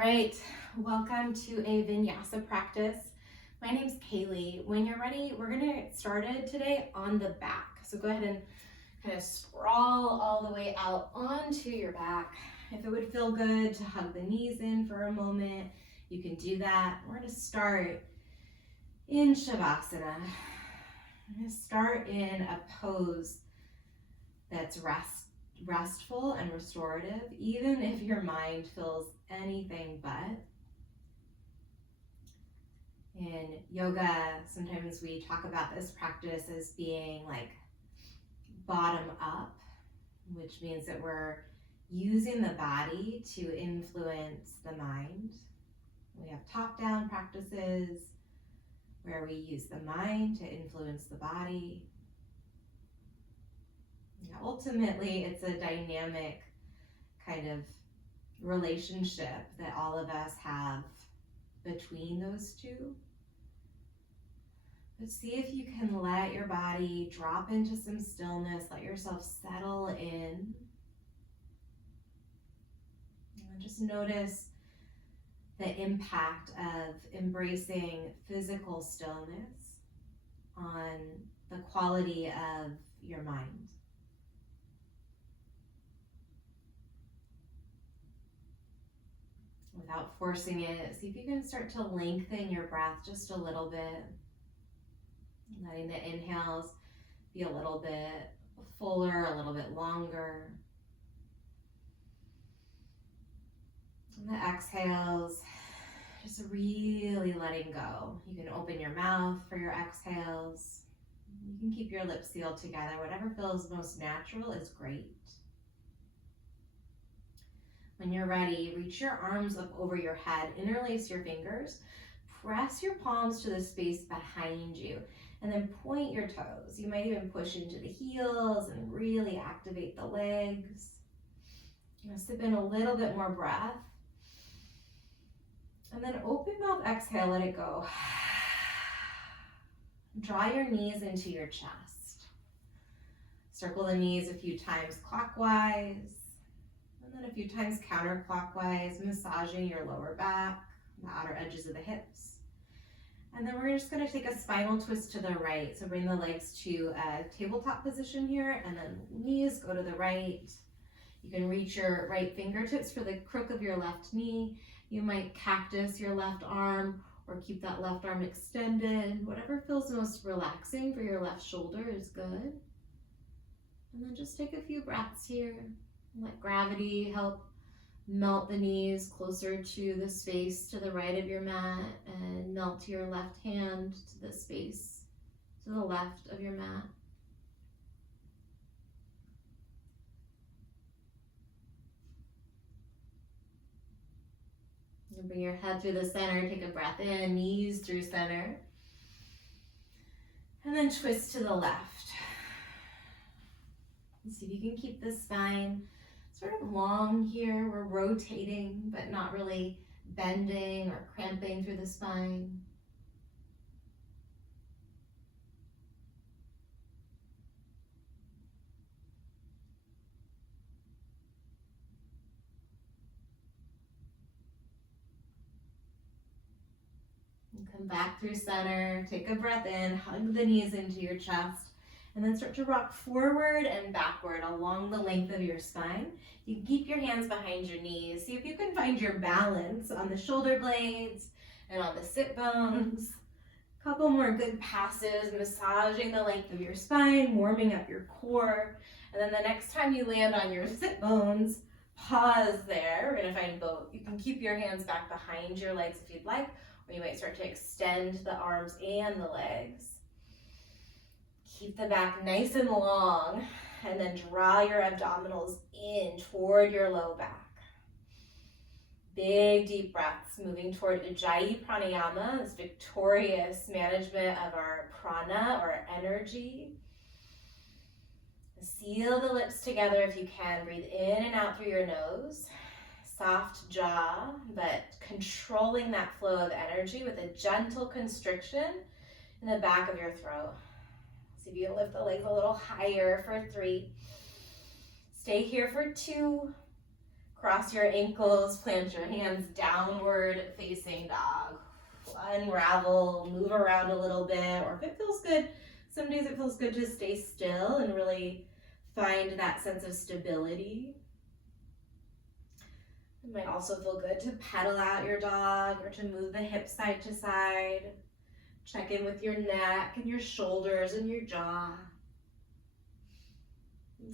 right, welcome to a Vinyasa practice. My name's Kaylee. When you're ready, we're gonna get started today on the back. So go ahead and kind of sprawl all the way out onto your back. If it would feel good to hug the knees in for a moment, you can do that. We're gonna start in Shavasana. We're gonna start in a pose that's restful and restorative, even if your mind feels anything but. In yoga, sometimes we talk about this practice as being like bottom up, which means that we're using the body to influence the mind. We have top-down practices where we use the mind to influence the body. Ultimately, it's a dynamic kind of relationship that all of us have between those two. But see if you can let your body drop into some stillness, let yourself settle in. And just notice the impact of embracing physical stillness on the quality of your mind. Without forcing it, see if you can start to lengthen your breath just a little bit. Letting the inhales be a little bit fuller, a little bit longer. And the exhales, just really letting go. You can open your mouth for your exhales. You can keep your lips sealed together. Whatever feels most natural is great. When you're ready, reach your arms up over your head, interlace your fingers, press your palms to the space behind you, and then point your toes. You might even push into the heels and really activate the legs. You're gonna sip in a little bit more breath. And then open mouth, exhale, let it go. Draw your knees into your chest. Circle the knees a few times clockwise. And then a few times counterclockwise, massaging your lower back, the outer edges of the hips. And then we're just going to take a spinal twist to the right. So bring the legs to a tabletop position here, and then knees go to the right. You can reach your right fingertips for the crook of your left knee. You might cactus your left arm or keep that left arm extended. Whatever feels most relaxing for your left shoulder is good. And then just take a few breaths here. Let gravity help melt the knees closer to the space to the right of your mat, and melt your left hand to the space to the left of your mat. And bring your head through the center, take a breath in, knees through center. And then twist to the left. And see if you can keep the spine sort of long here. We're rotating, but not really bending or cramping through the spine. And come back through center, take a breath in, hug the knees into your chest, and then start to rock forward and backward along the length of your spine. You can keep your hands behind your knees. See if you can find your balance on the shoulder blades and on the sit bones. A couple more good passes, massaging the length of your spine, warming up your core. And then the next time you land on your sit bones, pause there. We're gonna find both. You can keep your hands back behind your legs if you'd like, or you might start to extend the arms and the legs. Keep the back nice and long, and then draw your abdominals in toward your low back. Big deep breaths, moving toward Ujjayi Pranayama, this victorious management of our prana or energy. Seal the lips together if you can. Breathe in and out through your nose. Soft jaw, but controlling that flow of energy with a gentle constriction in the back of your throat. See if you can lift the legs a little higher for 3. Stay here for 2. Cross your ankles, plant your hands downward facing dog. Unravel, move around a little bit, or if it feels good, some days it feels good to stay still and really find that sense of stability. It might also feel good to pedal out your dog or to move the hips side to side. Check in with your neck and your shoulders and your jaw.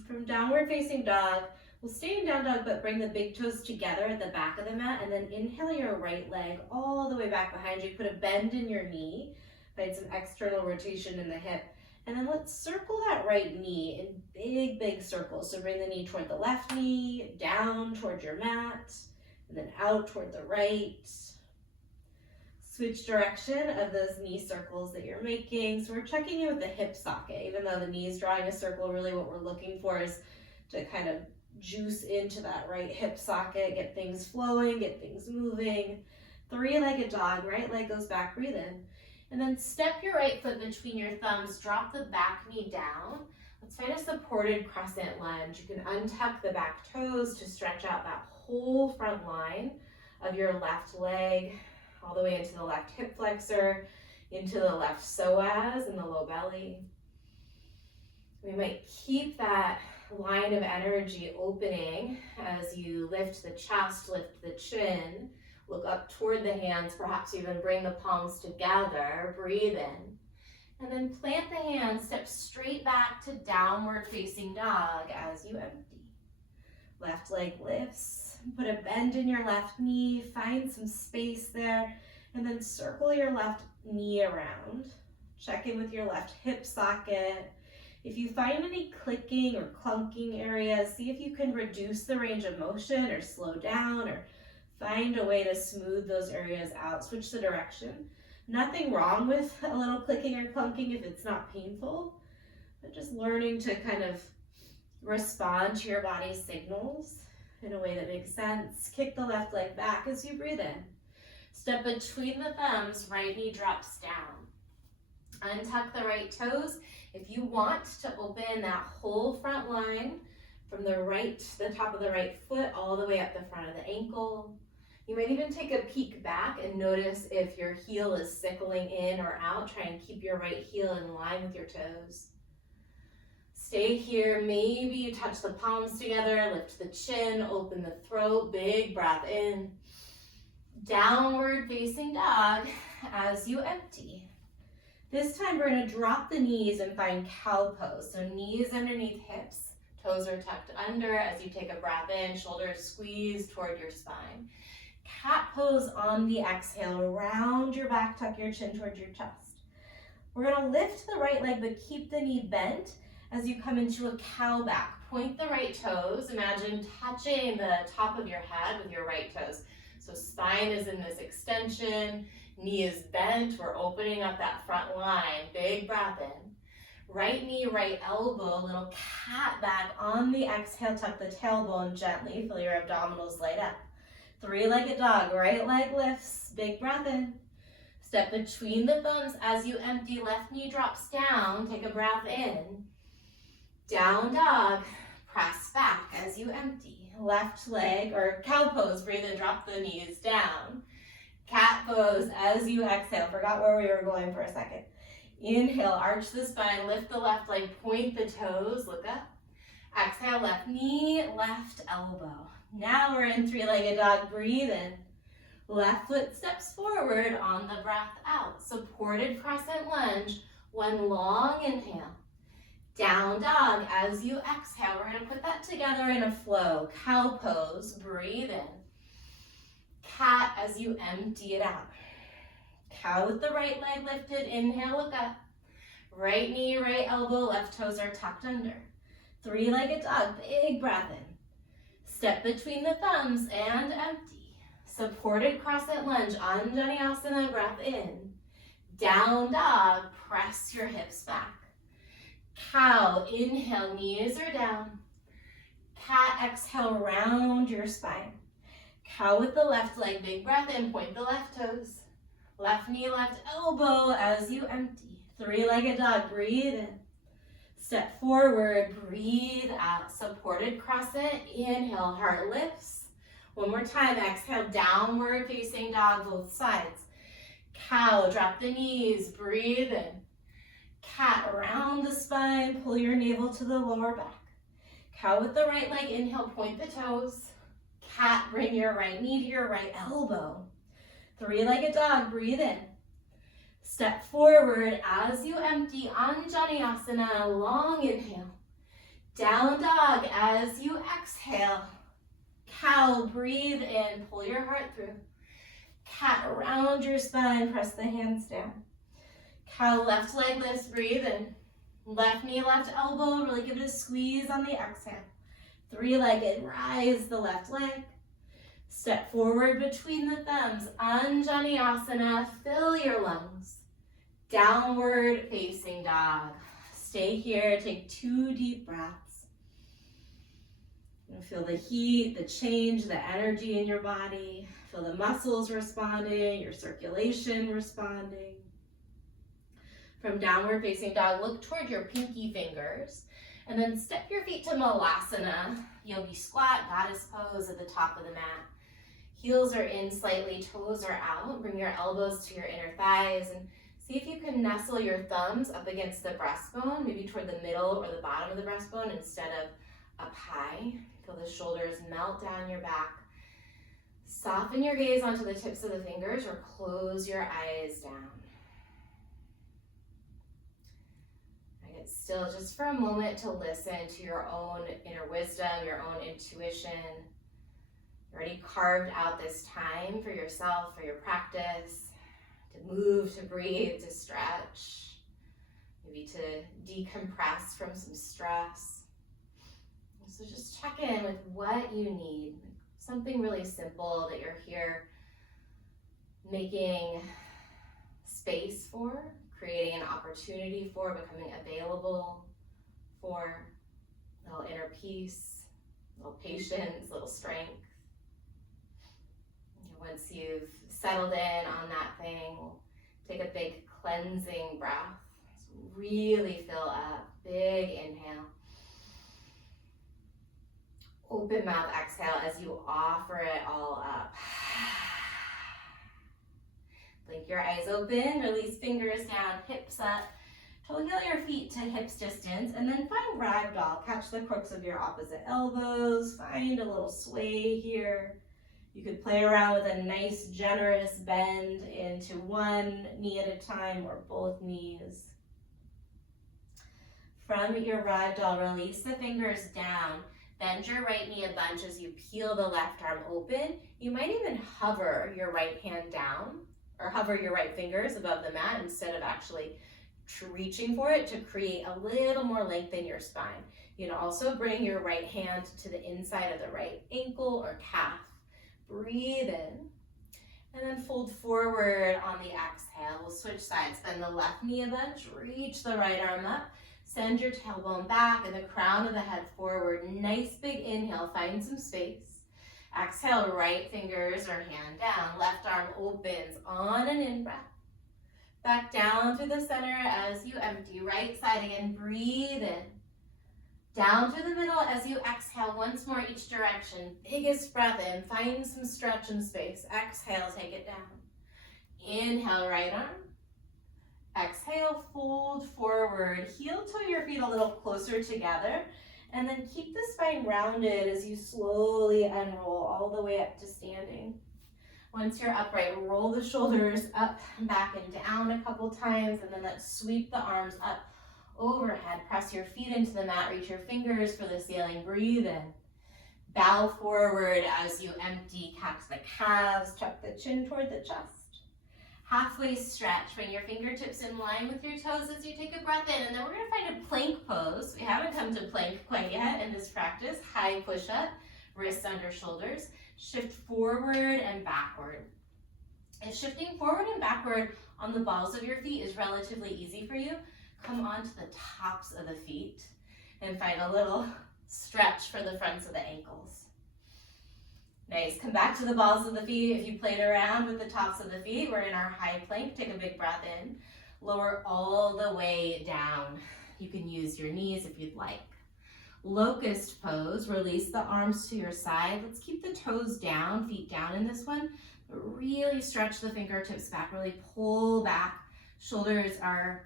From downward facing dog, we'll stay in down dog, but bring the big toes together at the back of the mat, and then inhale your right leg all the way back behind you. Put a bend in your knee, find some external rotation in the hip, and then let's circle that right knee in big, big circles. So bring the knee toward the left knee, down toward your mat, and then out toward the right. Switch direction of those knee circles that you're making. So we're checking in with the hip socket. Even though the knee is drawing a circle, really what we're looking for is to kind of juice into that right hip socket, get things flowing, get things moving. Three-legged dog, right leg goes back, breathe in. And then step your right foot between your thumbs, drop the back knee down. Let's find a supported crescent lunge. You can untuck the back toes to stretch out that whole front line of your left leg, all the way into the left hip flexor, into the left psoas and the low belly. We might keep that line of energy opening as you lift the chest, lift the chin, look up toward the hands, perhaps even bring the palms together, breathe in. And then plant the hands, step straight back to downward facing dog as you empty. Left leg lifts, put a bend in your left knee, find some space there, and then circle your left knee around. Check in with your left hip socket. If you find any clicking or clunking areas, see if you can reduce the range of motion or slow down or find a way to smooth those areas out. Switch the direction. Nothing wrong with a little clicking or clunking if it's not painful, but just learning to kind of respond to your body's signals in a way that makes sense. Kick the left leg back as you breathe in. Step between the thumbs, right knee drops down. Untuck the right toes. If you want to open that whole front line from the top of the right foot all the way up the front of the ankle. You might even take a peek back and notice if your heel is sickling in or out. Try and keep your right heel in line with your toes. Stay here. Maybe you touch the palms together, lift the chin, open the throat, big breath in. Downward facing dog as you empty. This time we're going to drop the knees and find cow pose. So knees underneath hips, toes are tucked under as you take a breath in, shoulders squeeze toward your spine. Cat pose on the exhale, round your back, tuck your chin towards your chest. We're going to lift the right leg but keep the knee bent as you come into a cow back. Point the right toes, imagine touching the top of your head with your right toes. So spine is in this extension, knee is bent, we're opening up that front line, big breath in. Right knee, right elbow, little cat back on the exhale, tuck the tailbone gently, feel your abdominals light up. Three-legged dog, right leg lifts, big breath in. Step between the thumbs as you empty, left knee drops down, take a breath in. Down dog, press back as you empty. Left leg or cow pose, breathe in, drop the knees down. Cat pose as you exhale. Forgot where we were going for a second. Inhale, arch the spine, lift the left leg, point the toes, look up. Exhale, left knee, left elbow. Now we're in three-legged dog, breathe in. Left foot steps forward on the breath out. Supported crescent lunge, one long inhale. Down dog as you exhale. We're going to put that together in a flow. Cow pose, breathe in. Cat as you empty it out. Cow with the right leg lifted, inhale, look up. Right knee, right elbow, left toes are tucked under. Three-legged dog, big breath in. Step between the thumbs and empty. Supported crescent lunge, Anjaneyasana, breath in. Down dog, press your hips back. Cow, inhale, knees are down. Cat, exhale, round your spine. Cow with the left leg, big breath in, point the left toes. Left knee, left elbow as you empty. Three-legged dog, breathe in. Step forward, breathe out. Supported crescent, inhale, heart lifts. One more time, exhale, downward facing dog, both sides. Cow, drop the knees, breathe in. Cat, around the spine, pull your navel to the lower back. Cow with the right leg, inhale, point the toes. Cat, bring your right knee to your right elbow. Three-legged dog, breathe in. Step forward as you empty, Anjaneyasana, long inhale. Down dog as you exhale. Cow, breathe in, pull your heart through. Cat, around your spine, press the hands down. Cow, left leg lifts, breathe in. Left knee, left elbow, really give it a squeeze on the exhale. Three-legged, rise the left leg. Step forward between the thumbs, Anjaneyasana, fill your lungs. Downward facing dog. Stay here, take 2 deep breaths. Feel the heat, the change, the energy in your body. Feel the muscles responding, your circulation responding. From downward facing dog, look toward your pinky fingers and then step your feet to Malasana, yogi squat, goddess pose at the top of the mat. Heels are in slightly, toes are out. Bring your elbows to your inner thighs and see if you can nestle your thumbs up against the breastbone, maybe toward the middle or the bottom of the breastbone instead of up high. Feel the shoulders melt down your back. Soften your gaze onto the tips of the fingers or close your eyes down. Get still just for a moment to listen to your own inner wisdom, your own intuition. You already carved out this time for yourself, for your practice, to move, to breathe, to stretch, maybe to decompress from some stress. So just check in with what you need, something really simple that you're here making space for, creating an opportunity for, becoming available for. A little inner peace, a little patience, a little strength. Once you've settled in on that thing, we'll take a big cleansing breath. So really fill up, big inhale. Open mouth exhale as you offer it all up. Blink your eyes open, release fingers down, hips up. Toe heel your feet to hips distance, and then find ragdoll. Catch the crooks of your opposite elbows. Find a little sway here. You could play around with a nice, generous bend into one knee at a time or both knees. From your ragdoll, release the fingers down. Bend your right knee a bunch as you peel the left arm open. You might even hover your right hand down or hover your right fingers above the mat instead of actually reaching for it to create a little more length in your spine. You can also bring your right hand to the inside of the right ankle or calf. Breathe in and then fold forward on the exhale. We'll switch sides. Bend the left knee a bunch, reach the right arm up. Send your tailbone back and the crown of the head forward. Nice big inhale, find some space. Exhale, right fingers or hand down. Left arm opens on an in-breath. Back down through the center as you empty. Right side again, breathe in. Down through the middle as you exhale once more each direction. Biggest breath in, find some stretch and space. Exhale, take it down. Inhale, right arm. Exhale, fold forward. Heel toe your feet a little closer together. And then keep the spine rounded as you slowly unroll all the way up to standing. Once you're upright, roll the shoulders up, back, and down a couple times. And then let's sweep the arms up overhead. Press your feet into the mat. Reach your fingers for the ceiling. Breathe in. Bow forward as you empty. Catch the calves. Tuck the chin toward the chest. Halfway stretch. Bring your fingertips in line with your toes as you take a breath in. And then we're going to find a plank pose. We haven't come to plank quite yet in this practice. High push-up. Wrists under shoulders. Shift forward and backward. If shifting forward and backward on the balls of your feet is relatively easy for you, come onto the tops of the feet and find a little stretch for the fronts of the ankles. Nice. Come back to the balls of the feet. If you played around with the tops of the feet, we're in our high plank. Take a big breath in. Lower all the way down. You can use your knees if you'd like. Locust pose, release the arms to your side. Let's keep the toes down, feet down in this one. But really stretch the fingertips back, really pull back. Shoulders are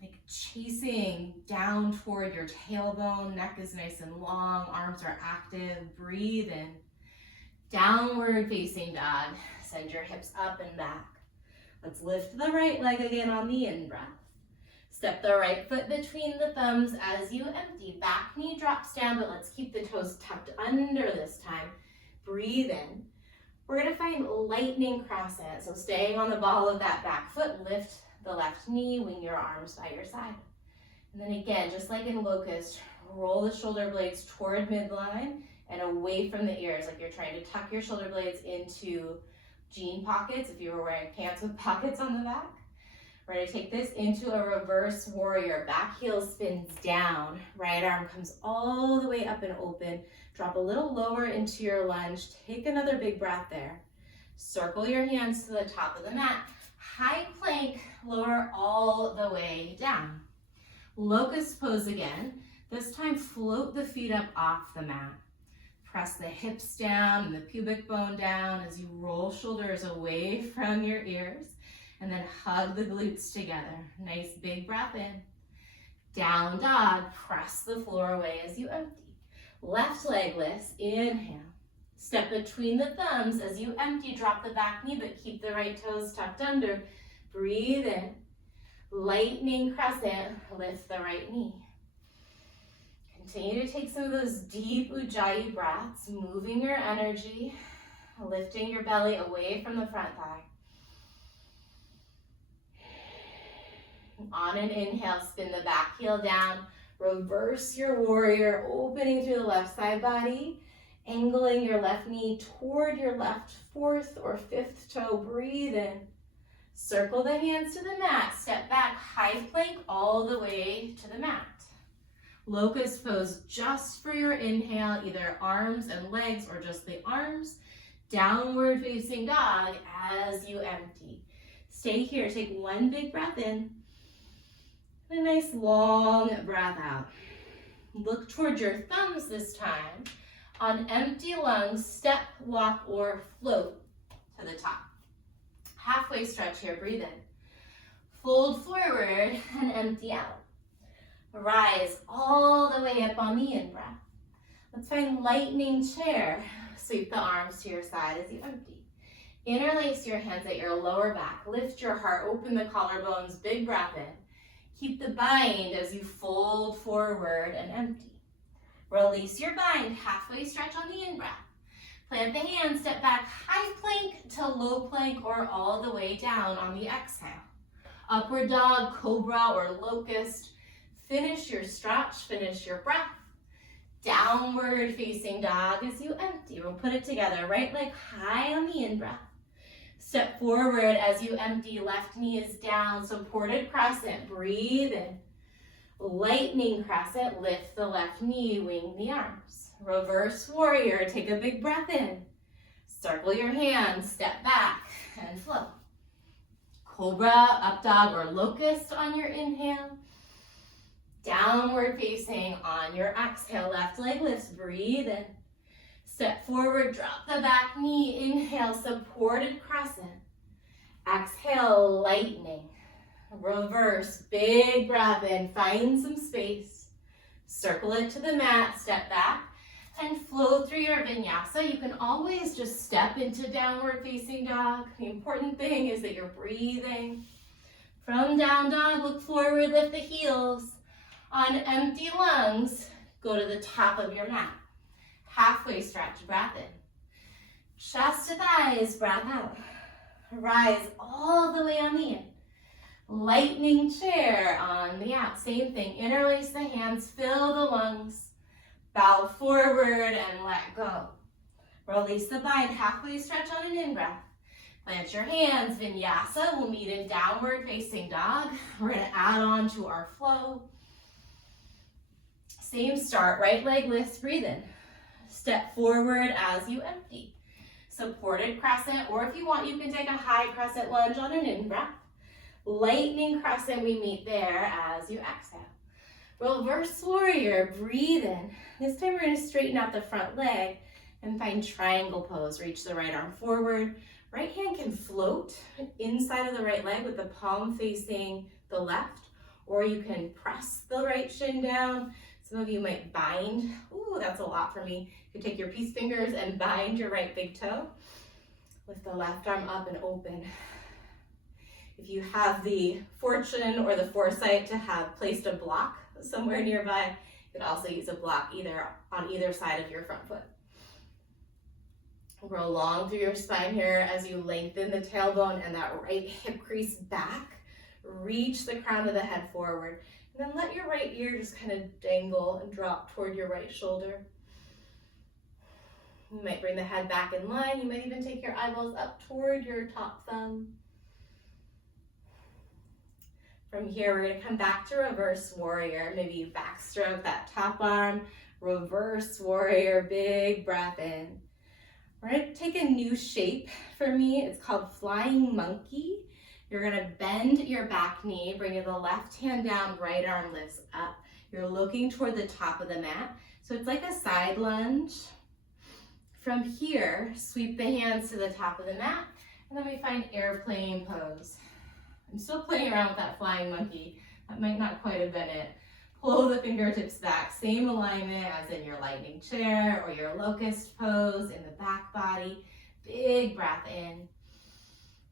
like chasing down toward your tailbone. Neck is nice and long, arms are active. Breathe in. Downward facing dog. Send your hips up and back. Let's lift the right leg again on the in-breath. Step the right foot between the thumbs as you empty. Back knee drops down, but let's keep the toes tucked under this time. Breathe in. We're gonna find lightning crescent. So staying on the ball of that back foot, lift the left knee, wing your arms by your side. And then again, just like in locust, roll the shoulder blades toward midline and away from the ears, like you're trying to tuck your shoulder blades into jean pockets if you were wearing pants with pockets on the back. We're gonna take this into a reverse warrior. Back heel spins down, right arm comes all the way up and open. Drop a little lower into your lunge. Take another big breath there. Circle your hands to the top of the mat. High plank, lower all the way down. Locust pose again. This time float the feet up off the mat. Press the hips down and the pubic bone down as you roll shoulders away from your ears. And then hug the glutes together. Nice big breath in. Down dog, press the floor away as you empty. Left leg lifts, inhale. Step between the thumbs as you empty, drop the back knee, but keep the right toes tucked under. Breathe in. Lightning crescent, lift the right knee. Continue to take some of those deep Ujjayi breaths, moving your energy, lifting your belly away from the front thigh. On an inhale, spin the back heel down, reverse your warrior, opening through the left side body, angling your left knee toward your left fourth or fifth toe. Breathe in. Circle the hands to the mat, step back, high plank all the way to the mat. Locust pose just for your inhale, either arms and legs or just the arms. Downward facing dog as you empty. Stay here, take one big breath in. A nice long breath out. Look toward your thumbs this time. On empty lungs, step, walk, or float to the top. Halfway stretch here, breathe in. Fold forward and empty out. Rise all the way up on the in-breath. Let's find lightning chair. Sweep the arms to your side as you empty. Interlace your hands at your lower back. Lift your heart, open the collarbones, big breath in. Keep the bind as you fold forward and empty. Release your bind, halfway stretch on the in-breath. Plant the hands, step back, high plank to low plank or all the way down on the exhale. Upward dog, cobra, or locust. Finish your stretch, finish your breath. Downward facing dog as you empty. We'll put it together, right leg high on the in-breath. Step forward as you empty, left knee is down, supported crescent, breathe in. Lightning crescent, lift the left knee, wing the arms. Reverse warrior, take a big breath in. Circle your hands, step back and flow. Cobra, up dog, or locust on your inhale. Downward facing on your exhale, left leg lifts, breathe in. Step forward, drop the back knee, inhale, supported crescent. Exhale, lightning. Reverse, big breath in, find some space. Circle it to the mat, step back, and flow through your vinyasa. You can always just step into downward facing dog. The important thing is that you're breathing. From down dog, look forward, lift the heels. On empty lungs, go to the top of your mat. Halfway stretch, breath in. Chest to thighs, breath out. Rise all the way on the in. Lightning chair on the out. Same thing, interlace the hands, fill the lungs. Bow forward and let go. Release the bind, halfway stretch on an in-breath. Plant your hands, vinyasa. We'll meet in downward facing dog. We're gonna add on to our flow. Same start, right leg lifts, breathe in. Step forward as you empty. Supported crescent, or if you want, you can take a high crescent lunge on an in-breath. Lightning crescent, we meet there as you exhale. Reverse warrior, breathe in. This time we're gonna straighten out the front leg and find triangle pose. Reach the right arm forward. Right hand can float inside of the right leg with the palm facing the left, or you can press the right shin down. Some of you might bind. Ooh, that's a lot for me. You can take your peace fingers and bind your right big toe. Lift the left arm up and open. If you have the fortune or the foresight to have placed a block somewhere nearby, you could also use a block on either side of your front foot. Roll long through your spine here as you lengthen the tailbone and that right hip crease back. Reach the crown of the head forward. And then let your right ear just kind of dangle and drop toward your right shoulder. You might bring the head back in line. You might even take your eyeballs up toward your top thumb. From here, we're gonna come back to reverse warrior. Maybe you backstroke that top arm. Reverse warrior, big breath in. We're gonna take a new shape for me. It's called flying monkey. You're gonna bend your back knee, bring the left hand down, right arm lifts up. You're looking toward the top of the mat. So it's like a side lunge. From here, sweep the hands to the top of the mat, and then we find airplane pose. I'm still playing around with that flying monkey. That might not quite have been it. Pull the fingertips back, same alignment as in your lightning chair or your locust pose in the back body. Big breath in.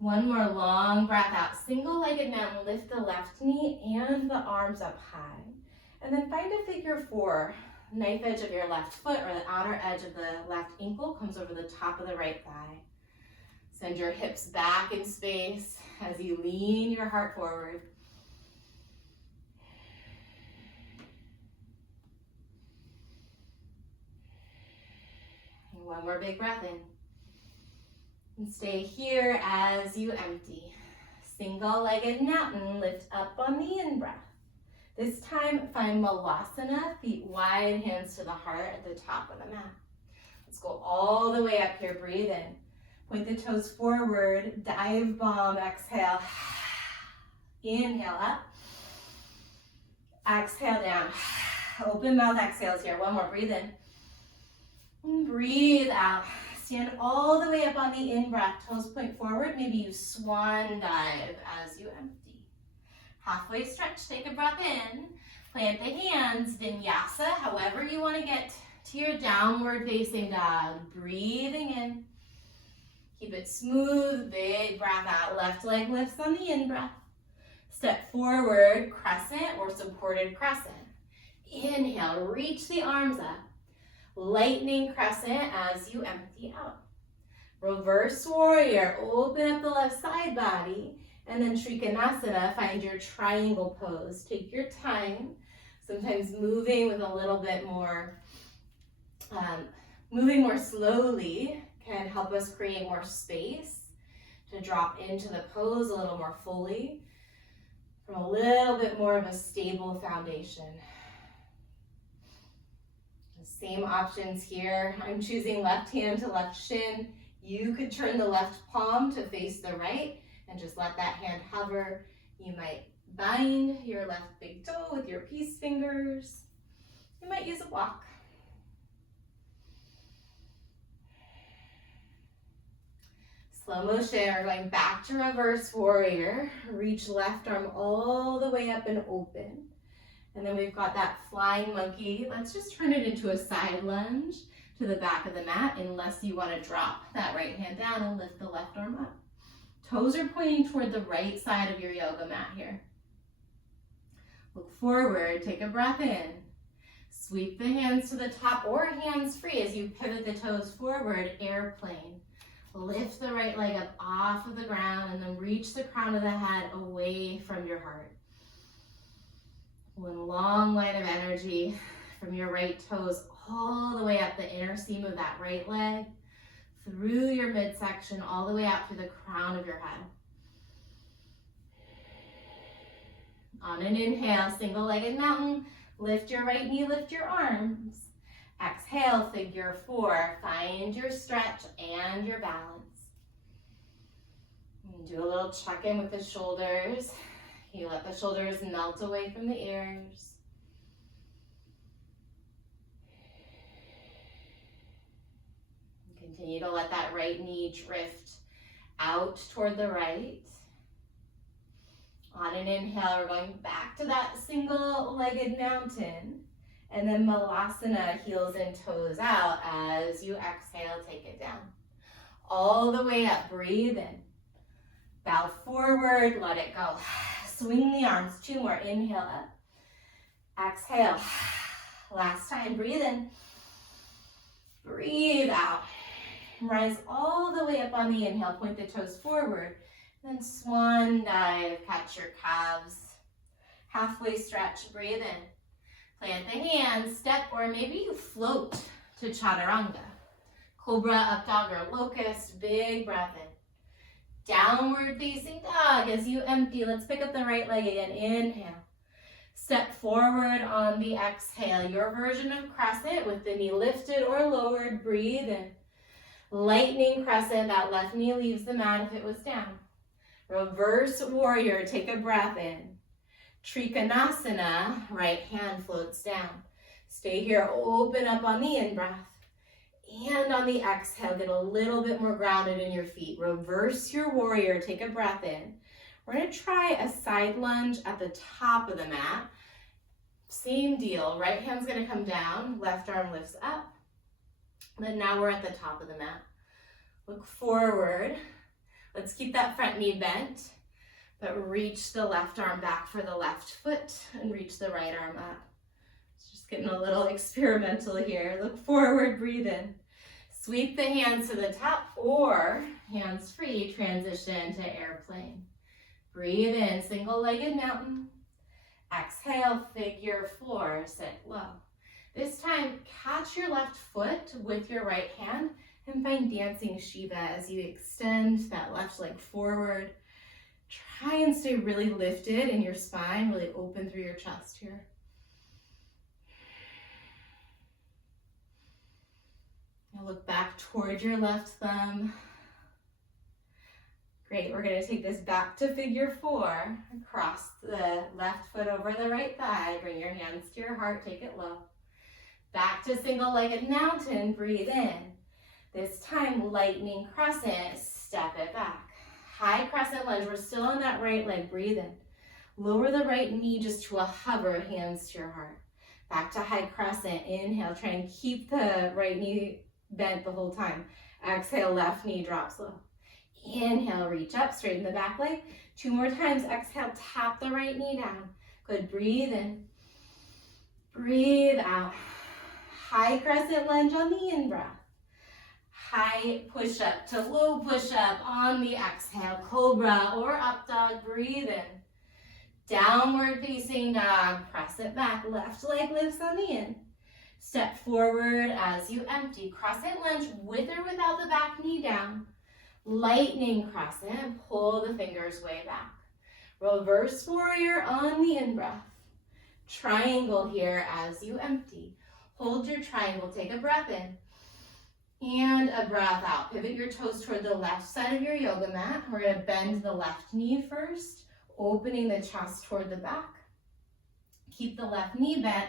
One more long breath out. Single-legged mountain, lift the left knee and the arms up high. And then find a figure four. Knife edge of your left foot or the outer edge of the left ankle comes over the top of the right thigh. Send your hips back in space as you lean your heart forward. And one more big breath in. And stay here as you empty. Single-legged mountain, lift up on the in-breath. This time, find Malasana, feet wide, hands to the heart at the top of the mat. Let's go all the way up here, breathe in. Point the toes forward, dive bomb, exhale. Inhale up. Exhale down. Open mouth exhales here. One more, breathe in. And breathe out. Stand all the way up on the in-breath. Toes point forward. Maybe you swan dive as you empty. Halfway stretch, take a breath in. Plant the hands, Vinyasa, however you want to get to your downward facing dog. Breathing in. Keep it smooth, big breath out. Left leg lifts on the in-breath. Step forward, crescent or supported crescent. Inhale, reach the arms up. Lightning crescent as you empty out. Reverse warrior, open up the left side body. And then Trikonasana, find your triangle pose. Take your time, sometimes moving with a little bit more, moving more slowly can help us create more space to drop into the pose a little more fully from a little bit more of a stable foundation. Same options here. I'm choosing left hand to left shin. You could turn the left palm to face the right and just let that hand hover. You might bind your left big toe with your peace fingers. You might use a block. Slow motion, we're going back to reverse warrior. Reach left arm all the way up and open. And then we've got that flying monkey. Let's just turn it into a side lunge to the back of the mat unless you want to drop that right hand down and lift the left arm up. Toes are pointing toward the right side of your yoga mat here. Look forward, take a breath in. Sweep the hands to the top or hands free as you pivot the toes forward, airplane. Lift the right leg up off of the ground and then reach the crown of the head away from your heart. One long line of energy from your right toes all the way up the inner seam of that right leg, through your midsection, all the way out to the crown of your head. On an inhale, single-legged mountain, lift your right knee, lift your arms. Exhale, figure four. Find your stretch and your balance. And do a little check-in with the shoulders. You let the shoulders melt away from the ears. Continue to let that right knee drift out toward the right. On an inhale, we're going back to that single-legged mountain. And then Malasana, heels and toes out. As you exhale, take it down. All the way up, breathe in. Bow forward, let it go. Swing the arms, 2 more. Inhale up. Exhale. Last time, breathe in. Breathe out. Rise all the way up on the inhale. Point the toes forward. Then swan dive. Catch your calves. Halfway stretch. Breathe in. Plant the hands. Step, or maybe you float to chaturanga. Cobra, up dog, or locust. Big breath in. Downward facing dog. As you empty, let's pick up the right leg again. Inhale. Step forward on the exhale. Your version of crescent with the knee lifted or lowered. Breathe in. Lightning crescent. That left knee leaves the mat if it was down. Reverse warrior. Take a breath in. Trikonasana. Right hand floats down. Stay here. Open up on the in-breath. And on the exhale, get a little bit more grounded in your feet. Reverse your warrior. Take a breath in. We're going to try a side lunge at the top of the mat. Same deal. Right hand's going to come down. Left arm lifts up. Then now we're at the top of the mat. Look forward. Let's keep that front knee bent, but reach the left arm back for the left foot and reach the right arm up. Just getting a little experimental here. Look forward, breathe in. Sweep the hands to the top or hands free, transition to airplane. Breathe in, single-legged mountain. Exhale, figure 4, sit low. This time, catch your left foot with your right hand and find dancing Shiva as you extend that left leg forward. Try and stay really lifted in your spine, really open through your chest here. Now look back toward your left thumb. Great, we're going to take this back to figure 4. Cross the left foot over the right thigh. Bring your hands to your heart, take it low. Back to single-legged mountain, breathe in. This time, lightning crescent, step it back. High crescent lunge, we're still on that right leg, breathe in. Lower the right knee just to a hover, hands to your heart. Back to high crescent, inhale, try and keep the right knee bent the whole time. Exhale, left knee drops low. Inhale, reach up, straighten the back leg. 2 more times, exhale, tap the right knee down. Good, breathe in. Breathe out. High crescent lunge on the in-breath. High push-up to low push-up on the exhale. Cobra or up dog, breathe in. Downward facing dog, press it back. Left leg lifts on the in. Step forward as you empty. Crescent lunge with or without the back knee down. Lightning crescent, pull the fingers way back. Reverse warrior on the in-breath. Triangle here as you empty. Hold your triangle, take a breath in. And a breath out. Pivot your toes toward the left side of your yoga mat. We're going to bend the left knee first, opening the chest toward the back. Keep the left knee bent.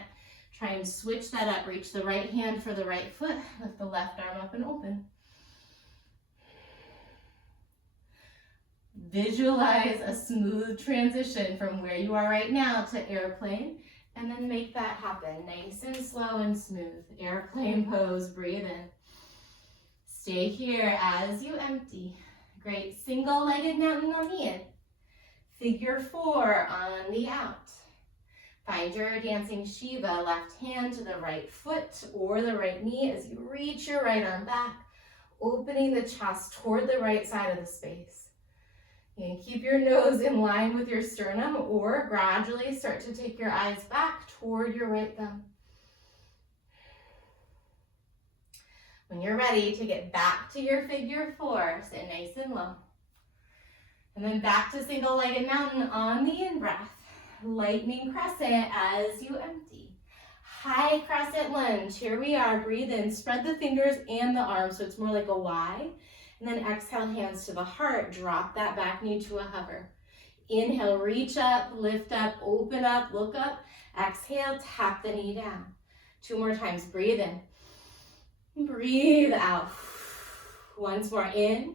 Try and switch that up. Reach the right hand for the right foot. Lift the left arm up and open. Visualize a smooth transition from where you are right now to airplane, and then make that happen nice and slow and smooth. Airplane pose, breathe in. Stay here as you empty. Great, single-legged mountain on the in. Figure 4 on the out. Find your dancing Shiva, left hand to the right foot or the right knee as you reach your right arm back, opening the chest toward the right side of the space. And keep your nose in line with your sternum or gradually start to take your eyes back toward your right thumb. When you're ready to get back to your figure 4, sit nice and low. And then back to single-legged mountain on the in-breath. Lightning crescent as you empty. High crescent lunge. Here we are. Breathe in. Spread the fingers and the arms so it's more like a Y. And then exhale, hands to the heart. Drop that back knee to a hover. Inhale, reach up, lift up, open up, look up. Exhale, tap the knee down. 2 more times. Breathe in. Breathe out. Once more, in.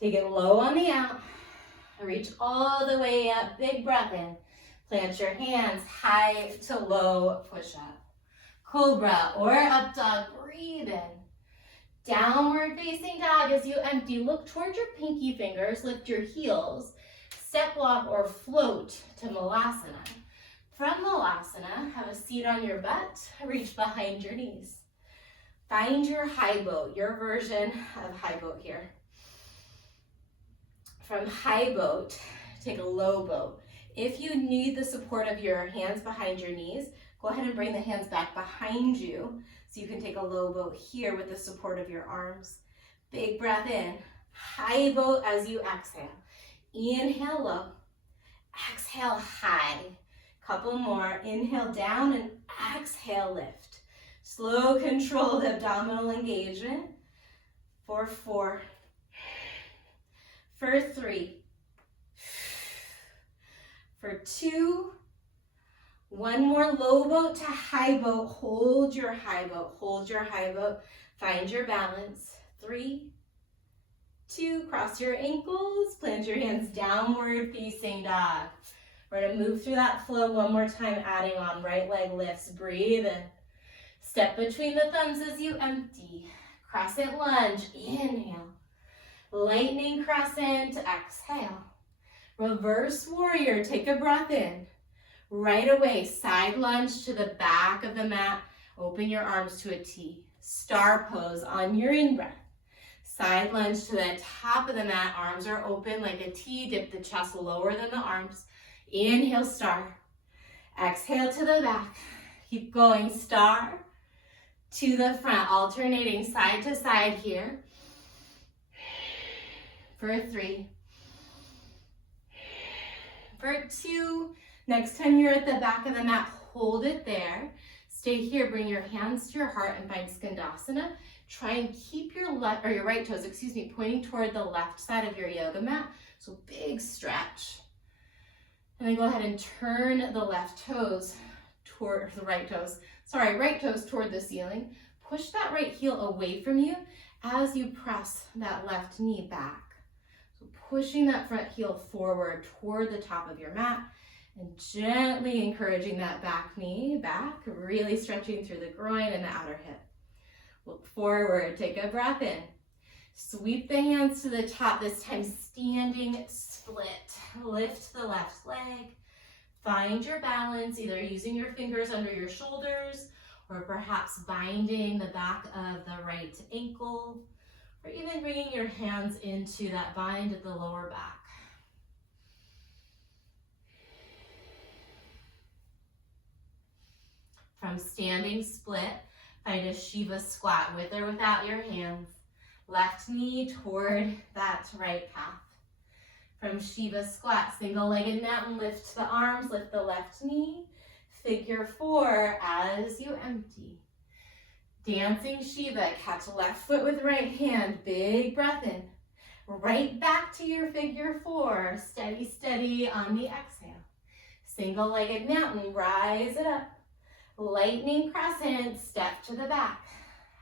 Take it low on the out. Reach all the way up, big breath in. Plant your hands, high to low, push up. Cobra or up dog, breathe in. Downward facing dog as you empty. Look towards your pinky fingers, lift your heels. Step walk or float to Malasana. From Malasana, have a seat on your butt, reach behind your knees. Find your high boat, your version of high boat here. From high boat, take a low boat. If you need the support of your hands behind your knees, go ahead and bring the hands back behind you so you can take a low boat here with the support of your arms. Big breath in, high boat as you exhale. Inhale low, exhale high. Couple more, inhale down and exhale lift. Slow controlled abdominal engagement for 4, for 3, for 2, one more low boat to high boat. Hold your high boat, hold your high boat. Find your balance. 3, 2, cross your ankles, plant your hands downward facing dog. We're gonna move through that flow one more time, adding on right leg lifts. Breathe in. Step between the thumbs as you empty. Crescent lunge, inhale. Lightning crescent, exhale. Reverse warrior, take a breath in. Right away, side lunge to the back of the mat. Open your arms to a T. Star pose on your in-breath. Side lunge to the top of the mat. Arms are open like a T. Dip the chest lower than the arms. Inhale, star. Exhale to the back. Keep going, star to the front. Alternating side to side here. For 3. For 2. Next time you're at the back of the mat, hold it there. Stay here, bring your hands to your heart and find Skandasana. Try and keep your right toes, pointing toward the left side of your yoga mat. So big stretch. And then go ahead and turn the left toes toward the right toes. Right toes toward the ceiling. Push that right heel away from you as you press that left knee back. So pushing that front heel forward toward the top of your mat and gently encouraging that back knee back, really stretching through the groin and the outer hip. Look forward, take a breath in. Sweep the hands to the top, this time standing split. Lift the left leg. Find your balance, either using your fingers under your shoulders or perhaps binding the back of the right ankle, or even bringing your hands into that bind at the lower back. From standing split, find a Shiva squat with or without your hands. Left knee toward that right calf. From Shiva squat, single-legged mountain, lift the arms, lift the left knee. Figure 4 as you empty. Dancing Shiva, catch left foot with right hand, big breath in. Right back to your figure 4, steady, steady on the exhale. Single-legged mountain, rise it up. Lightning crescent, step to the back.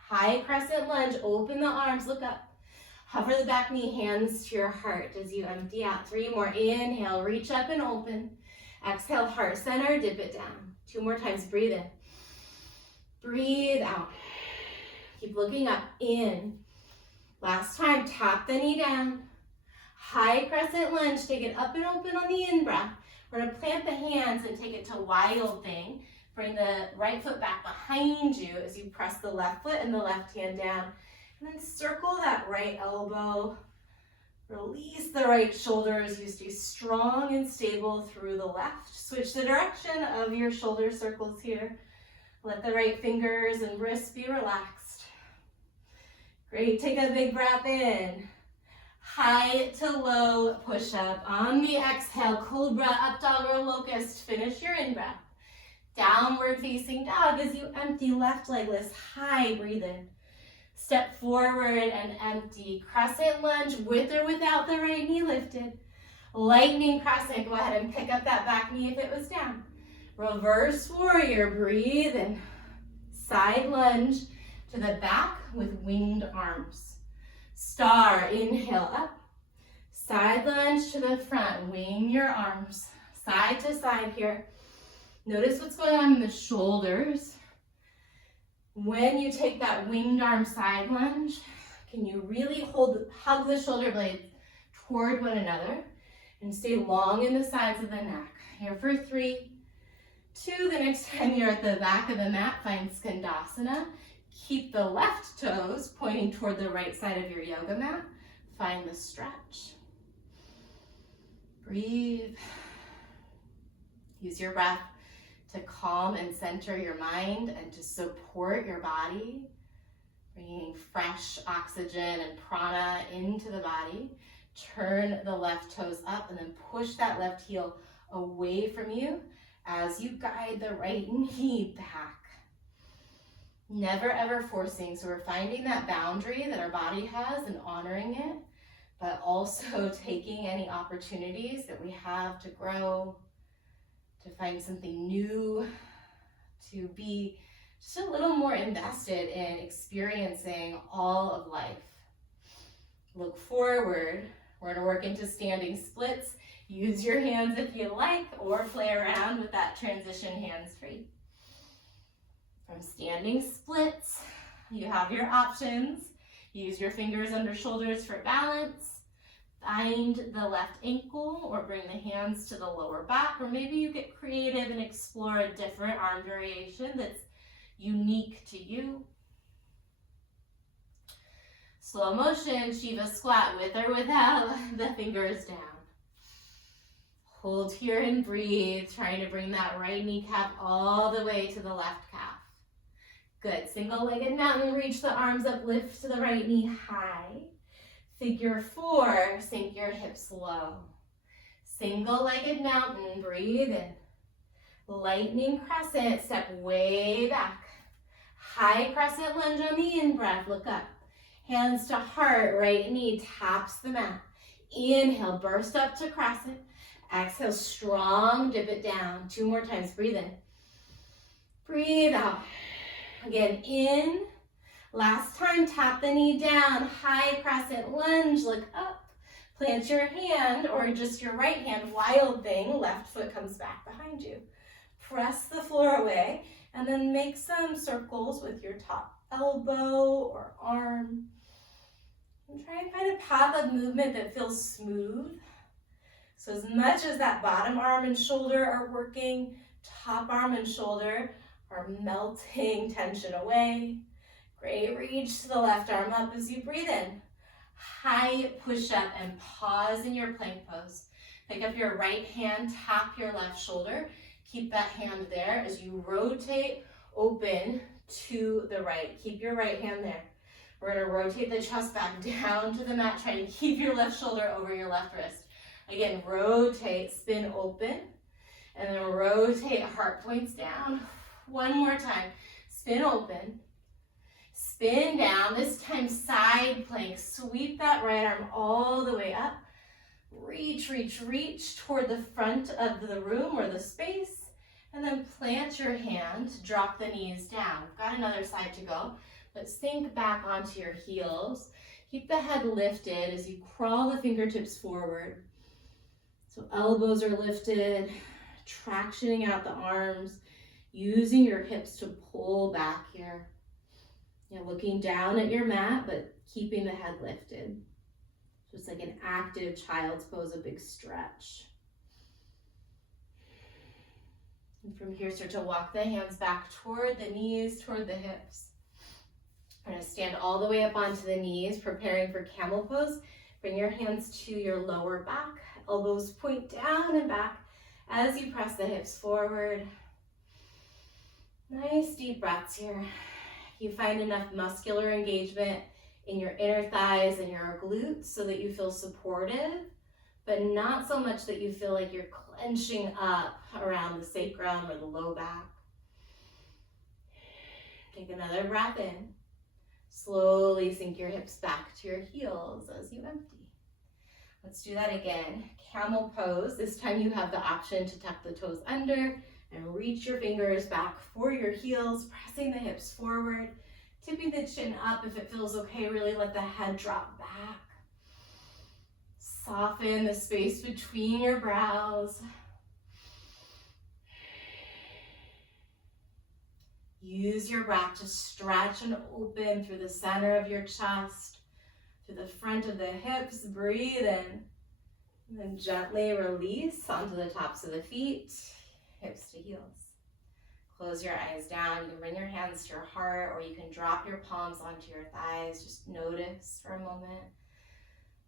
High crescent lunge, open the arms, look up. Hover the back knee, hands to your heart as you empty out. 3 more, inhale, reach up and open. Exhale, heart center, dip it down. 2 more times, breathe in. Breathe out. Keep looking up, in. Last time, tap the knee down. High crescent lunge, take it up and open on the in-breath. We're gonna plant the hands and take it to wild thing. Bring the right foot back behind you as you press the left foot and the left hand down. And then circle that right elbow. Release the right shoulder as you stay strong and stable through the left. Switch the direction of your shoulder circles here. Let the right fingers and wrists be relaxed. Great, take a big breath in. High to low push-up. On the exhale, cobra, up dog or locust. Finish your in-breath. Downward facing dog as you empty, left leg lifts high, breathe in. Step forward and empty. Crescent lunge with or without the right knee lifted. Lightning crescent, go ahead and pick up that back knee if it was down. Reverse warrior, breathe in. Side lunge to the back with winged arms. Star, inhale up. Side lunge to the front, wing your arms side to side here. Notice what's going on in the shoulders. When you take that winged arm side lunge, can you really hug the shoulder blades toward one another and stay long in the sides of the neck. Here for 3, 2, the next time you're at the back of the mat, find Skandasana. Keep the left toes pointing toward the right side of your yoga mat. Find the stretch. Breathe. Use your breath to calm and center your mind and to support your body, bringing fresh oxygen and prana into the body. Turn the left toes up and then push that left heel away from you as you guide the right knee back. Never ever forcing, so we're finding that boundary that our body has and honoring it, but also taking any opportunities that we have to grow, to find something new, to be just a little more invested in experiencing all of life. Look forward. We're going to work into standing splits. Use your hands if you like, or play around with that transition hands-free. From standing splits, you have your options. Use your fingers under shoulders for balance. Find the left ankle or bring the hands to the lower back, or maybe you get creative and explore a different arm variation that's unique to you. Slow motion, Shiva squat with or without the fingers down. Hold here and breathe, trying to bring that right kneecap all the way to the left calf. Good, single-legged mountain, reach the arms up, lift to the right knee high. Figure 4, sink your hips low. Single-legged mountain, breathe in. Lightning crescent, step way back. High crescent lunge on the in-breath, look up. Hands to heart, right knee taps the mat. Inhale, burst up to crescent. Exhale, strong, dip it down. 2 more times, breathe in. Breathe out. Again, in. Last time, tap the knee down. High crescent lunge, look up. Plant your hand, or just your right hand, wild thing. Left foot comes back behind you. Press the floor away, and then make some circles with your top elbow or arm. And try and find a path of movement that feels smooth. So as much as that bottom arm and shoulder are working, top arm and shoulder are melting tension away. Great, reach to the left arm up as you breathe in. High push up and pause in your plank pose. Pick up your right hand, tap your left shoulder. Keep that hand there as you rotate open to the right. Keep your right hand there. We're going to rotate the chest back down to the mat, trying to keep your left shoulder over your left wrist. Again, rotate, spin open, and then rotate, heart points down. 1 more time. Spin open, spin down, this time side plank. Sweep that right arm all the way up. Reach, reach, reach toward the front of the room or the space, and then plant your hand, drop the knees down. We've got another side to go, but sink back onto your heels. Keep the head lifted as you crawl the fingertips forward. So elbows are lifted, tractioning out the arms, using your hips to pull back here. Looking down at your mat, but keeping the head lifted. So it's like an active child's pose, a big stretch. And from here, start to walk the hands back toward the knees, toward the hips. We're gonna stand all the way up onto the knees, preparing for camel pose. Bring your hands to your lower back. Elbows point down and back as you press the hips forward. Nice deep breaths here. You find enough muscular engagement in your inner thighs and your glutes so that you feel supported, but not so much that you feel like you're clenching up around the sacrum or the low back. Take another breath in. Slowly sink your hips back to your heels as you empty. Let's do that again. Camel pose. This time you have the option to tuck the toes under and reach your fingers back for your heels, pressing the hips forward. Tipping the chin up if it feels okay. Really let the head drop back. Soften the space between your brows. Use your breath to stretch and open through the center of your chest, through the front of the hips. Breathe in. And then gently release onto the tops of the feet, hips to heels. Close your eyes down. You can bring your hands to your heart, or you can drop your palms onto your thighs. Just notice for a moment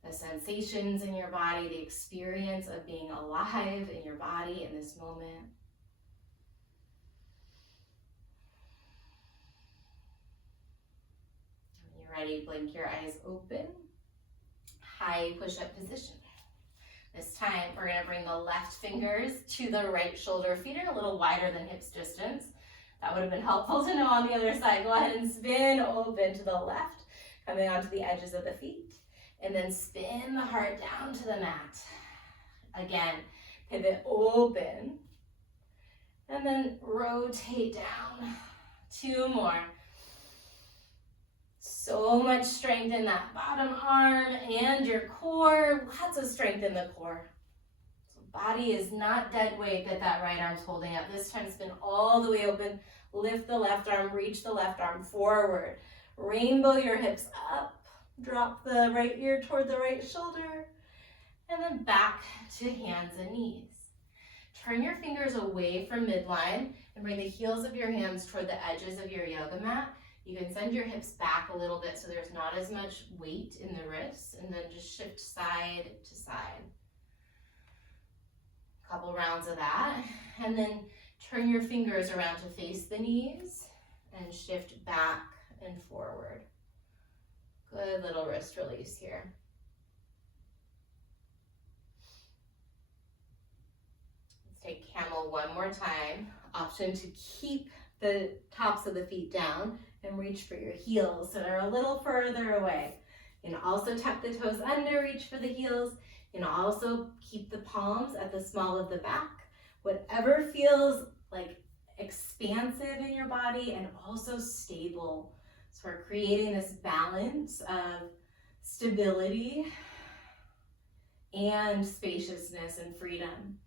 the sensations in your body, the experience of being alive in your body in this moment. When you're ready, blink your eyes open. High push-up position. This time, we're gonna bring the left fingers to the right shoulder. Feet are a little wider than hips distance. That would have been helpful to know on the other side. Go ahead and spin open to the left, coming onto the edges of the feet. And then spin the heart down to the mat. Again, pivot open. And then rotate down. 2 more. So much strength in that bottom arm and your core. Lots of strength in the core. So body is not dead weight that right arm's holding up. This time spin all the way open. Lift the left arm, reach the left arm forward. Rainbow your hips up. Drop the right ear toward the right shoulder. And then back to hands and knees. Turn your fingers away from midline and bring the heels of your hands toward the edges of your yoga mat. You can send your hips back a little bit so there's not as much weight in the wrists, and then just shift side to side. A couple rounds of that. And then turn your fingers around to face the knees and shift back and forward. Good little wrist release here. Let's take camel one more time. Option to keep the tops of the feet down and reach for your heels so they're a little further away. You can also tuck the toes under, reach for the heels. You can also keep the palms at the small of the back. Whatever feels like expansive in your body and also stable. So we're creating this balance of stability and spaciousness and freedom.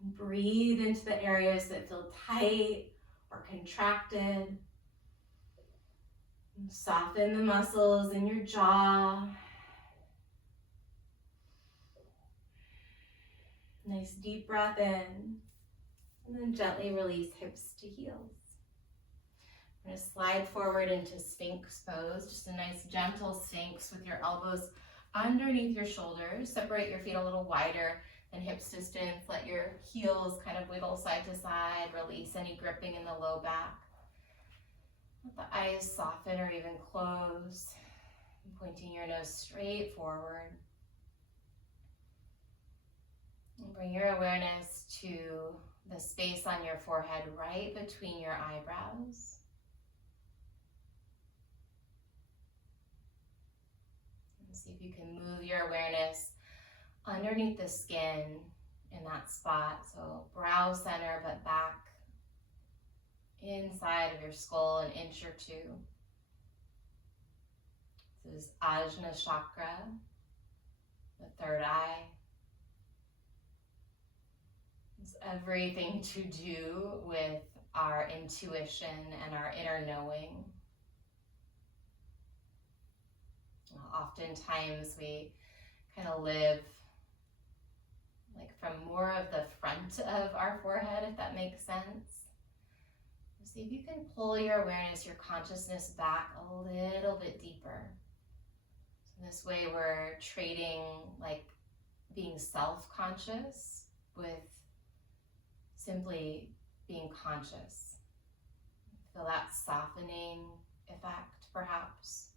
Breathe into the areas that feel tight or contracted. Soften the muscles in your jaw. Nice deep breath in. And then gently release hips to heels. I'm going to slide forward into Sphinx pose. Just a nice gentle Sphinx with your elbows underneath your shoulders. Separate your feet a little wider than hips distance. Let your heels kind of wiggle side to side. Release any gripping in the low back. Let the eyes soften or even close. Pointing your nose straight forward. And bring your awareness to the space on your forehead right between your eyebrows. And see if you can move your awareness underneath the skin in that spot. So brow center, but back inside of your skull an inch or two. This is Ajna chakra, the third eye. It's everything to do with our intuition and our inner knowing. Oftentimes we kind of live like from more of the front of our forehead, if that makes sense. See if you can pull your awareness, your consciousness back a little bit deeper. So this way we're trading like being self-conscious with simply being conscious. Feel that softening effect, perhaps.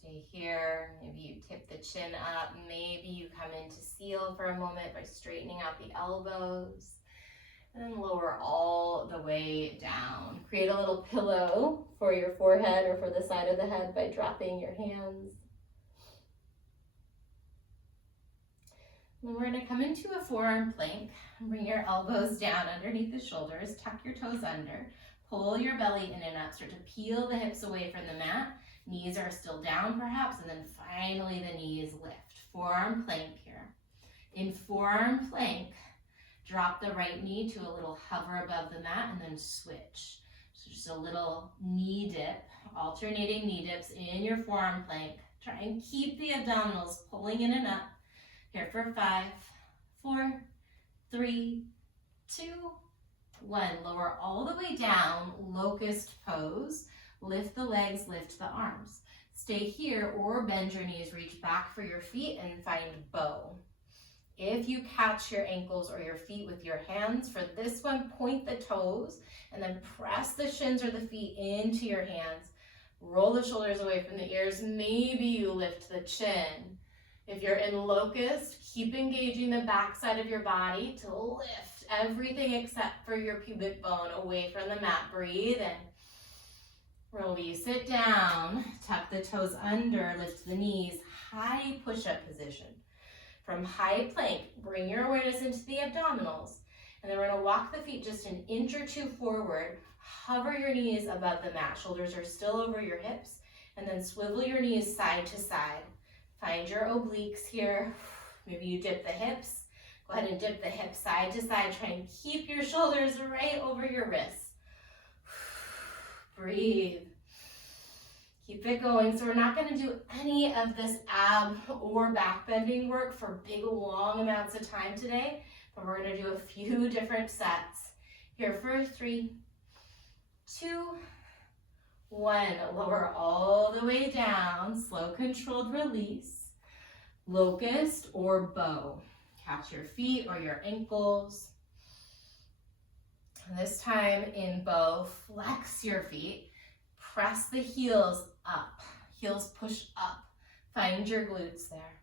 Stay here. Maybe you tip the chin up. Maybe you come into seal for a moment by straightening out the elbows. And then lower all the way down. Create a little pillow for your forehead or for the side of the head by dropping your hands. And we're gonna come into a forearm plank. Bring your elbows down underneath the shoulders, tuck your toes under, pull your belly in and up, start to peel the hips away from the mat. Knees are still down perhaps, and then finally the knees lift. Forearm plank here. In forearm plank, drop the right knee to a little hover above the mat and then switch. So just a little knee dip, alternating knee dips in your forearm plank. Try and keep the abdominals pulling in and up. Here for 5, 4, 3, 2, 1. Lower all the way down, locust pose. Lift the legs, lift the arms. Stay here or bend your knees, reach back for your feet and find bow. If you catch your ankles or your feet with your hands, for this one, point the toes and then press the shins or the feet into your hands. Roll the shoulders away from the ears. Maybe you lift the chin. If you're in locust, keep engaging the backside of your body to lift everything except for your pubic bone away from the mat. Breathe in. Release it down. Tuck the toes under, lift the knees. High push-up position. From high plank, bring your awareness into the abdominals. And then we're gonna walk the feet just an inch or two forward. Hover your knees above the mat. Shoulders are still over your hips. And then swivel your knees side to side. Find your obliques here. Maybe you dip the hips. Go ahead and dip the hips side to side. Try and keep your shoulders right over your wrists. Breathe. Keep it going. So we're not going to do any of this ab or back bending work for big, long amounts of time today, but we're going to do a few different sets. Here for 3, 2, 1. Lower all the way down. Slow, controlled release. Locust or bow. Catch your feet or your ankles. This time in bow, flex your feet. Press the heels up. Heels push up. Find your glutes there.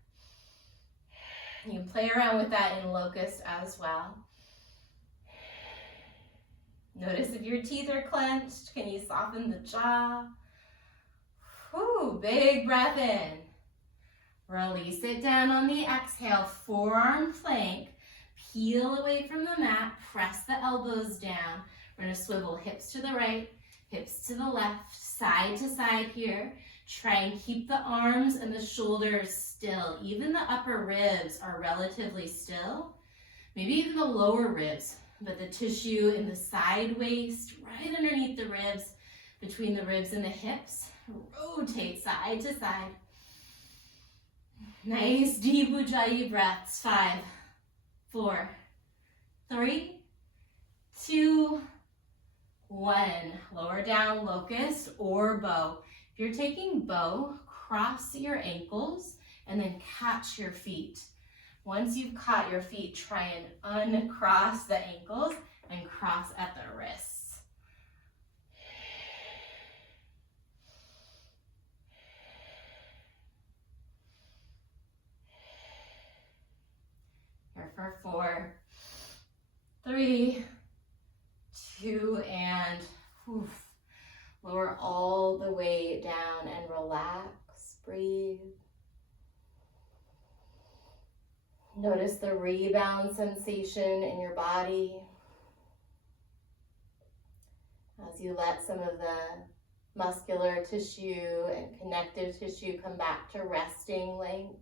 You can play around with that in locust as well. Notice if your teeth are clenched. Can you soften the jaw? Whew, big breath in. Release it down on the exhale. Forearm plank. Peel away from the mat. Press the elbows down. We're going to swivel hips to the right, hips to the left, side to side here. Try and keep the arms and the shoulders still. Even the upper ribs are relatively still. Maybe even the lower ribs, but the tissue in the side waist, right underneath the ribs, between the ribs and the hips. Rotate side to side. Nice deep Ujjayi breaths. 5, 4, 3, 2, 1. Lower down, locust or bow. If you're taking bow, cross your ankles and then catch your feet. Once you've caught your feet, try and uncross the ankles and cross at the wrists. Here for 4, 3, 2, and oof. Lower all the way down and relax. Breathe. Notice the rebound sensation in your body as you let some of the muscular tissue and connective tissue come back to resting length.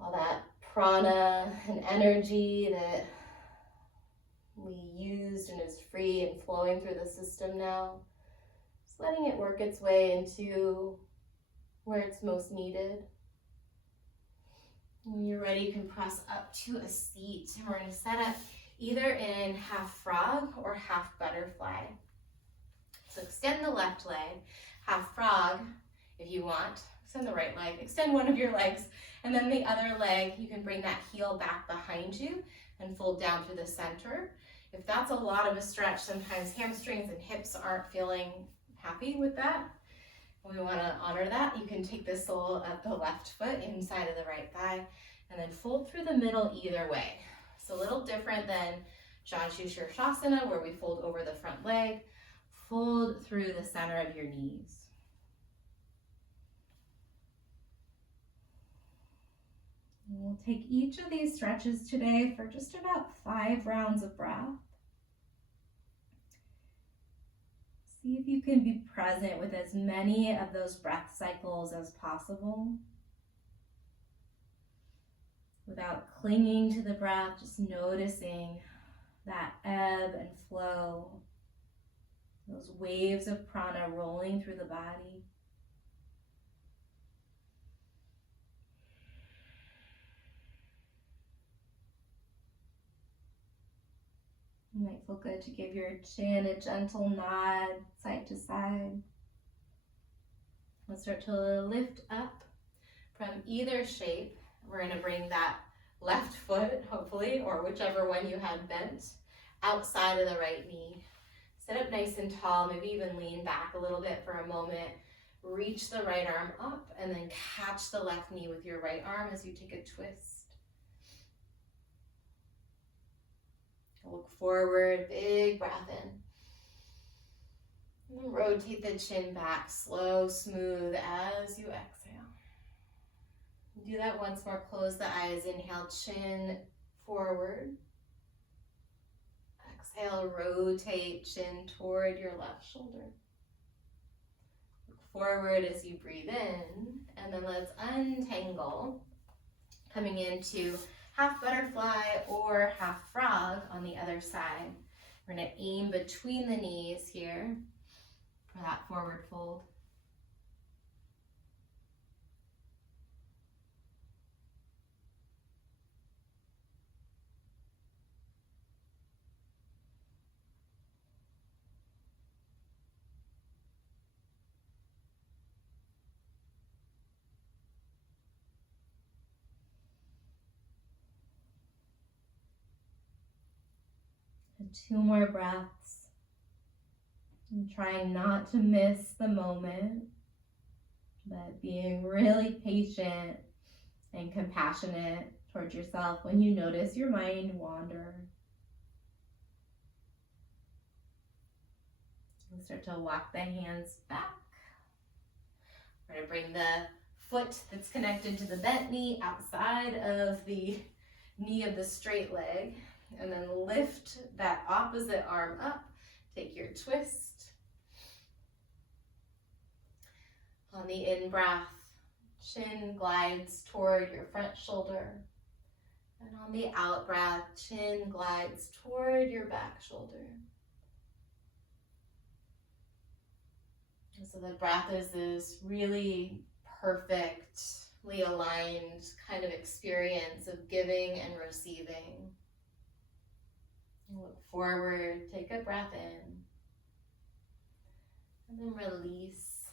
All that prana and energy that we used and is free and flowing through the system now. Just letting it work its way into where it's most needed. When you're ready, you can press up to a seat. And we're going to set up either in half frog or half butterfly. So extend the left leg, half frog if you want. Extend the right leg, extend one of your legs, and then the other leg, you can bring that heel back behind you and fold down through the center. If that's a lot of a stretch, sometimes hamstrings and hips aren't feeling happy with that. We want to honor that. You can take the sole of the left foot inside of the right thigh and then fold through the middle either way. It's a little different than Shirshasana where we fold over the front leg. Fold through the center of your knees. We'll take each of these stretches today for just about 5 rounds of breath. See if you can be present with as many of those breath cycles as possible. Without clinging to the breath, just noticing that ebb and flow, those waves of prana rolling through the body. It might feel good to give your chin a gentle nod side to side. Let's start to lift up from either shape. We're going to bring that left foot, hopefully, or whichever one you had bent, outside of the right knee. Sit up nice and tall, maybe even lean back a little bit for a moment. Reach the right arm up and then catch the left knee with your right arm as you take a twist. Look forward, big breath in. And then rotate the chin back, slow, smooth as you exhale. Do that once more, close the eyes, inhale, chin forward. Exhale, rotate chin toward your left shoulder. Look forward as you breathe in, and then let's untangle, coming into half butterfly or half frog on the other side. We're going to aim between the knees here for that forward fold. And 2 more breaths. And trying not to miss the moment, but being really patient and compassionate towards yourself when you notice your mind wander. And start to walk the hands back. We're going to bring the foot that's connected to the bent knee outside of the knee of the straight leg. And then lift that opposite arm up. Take your twist. On the in-breath, chin glides toward your front shoulder. And on the out-breath, chin glides toward your back shoulder. And so the breath is this really perfectly aligned kind of experience of giving and receiving. Look forward, take a breath in, and then release.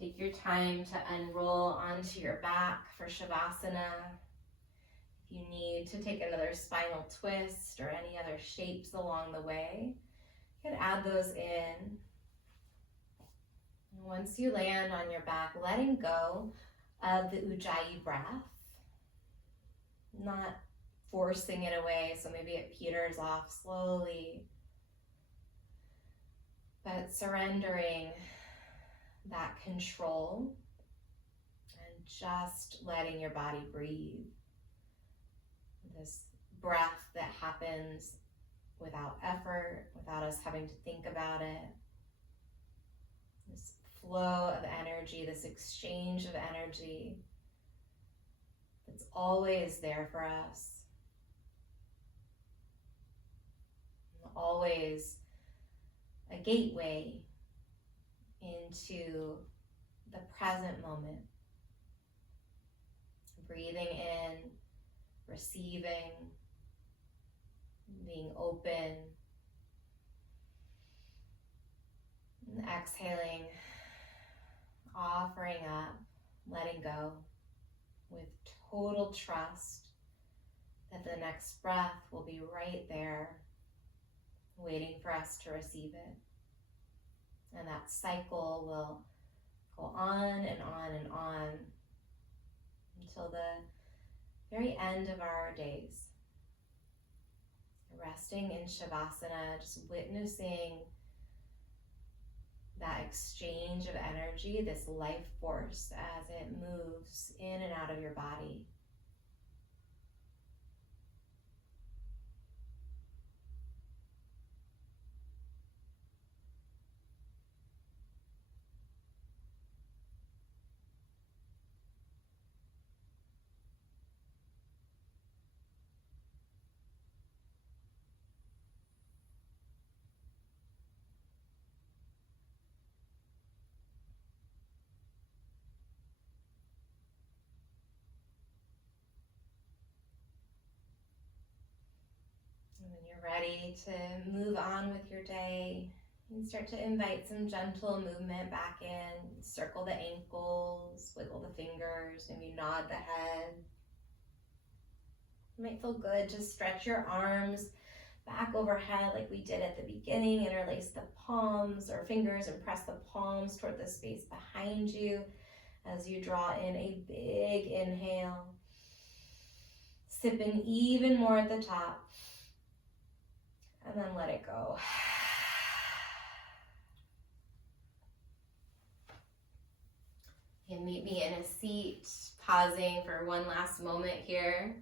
Take your time to unroll onto your back for Shavasana. If you need to take another spinal twist or any other shapes along the way, you can add those in. And once you land on your back, letting go of the Ujjayi breath, not forcing it away, so maybe it peters off slowly, but surrendering that control and just letting your body breathe. This breath that happens without effort, without us having to think about it. This flow of energy, this exchange of energy that's always there for us. Always a gateway into the present moment. Breathing in, receiving, being open, and exhaling, offering up, letting go with total trust that the next breath will be right there, waiting for us to receive it. And that cycle will go on and on and on until the very end of our days. Resting in Shavasana, just witnessing that exchange of energy, this life force as it moves in and out of your body. And when you're ready to move on with your day, and start to invite some gentle movement back in. Circle the ankles, wiggle the fingers, maybe nod the head. It might feel good to stretch your arms back overhead like we did at the beginning. Interlace the palms or fingers and press the palms toward the space behind you as you draw in a big inhale. Sip in even more at the top. And then let it go. You can meet me in a seat, pausing for one last moment here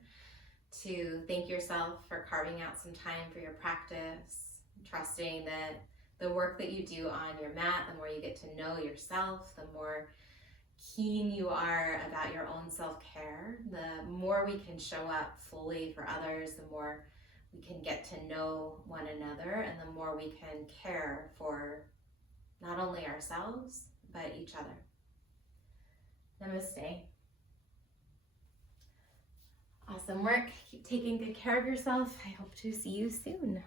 to thank yourself for carving out some time for your practice, trusting that the work that you do on your mat, the more you get to know yourself, the more keen you are about your own self-care, the more we can show up fully for others, the more we can get to know one another, and the more we can care for not only ourselves, but each other. Namaste. Awesome work. Keep taking good care of yourself. I hope to see you soon.